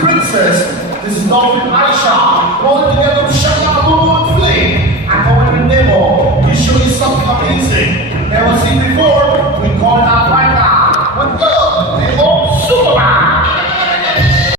Princess. This is Dolphin Aisha. Rolling together with Shaka Boo and Flea. And going with Nemo. He's showing you something amazing. Never seen before.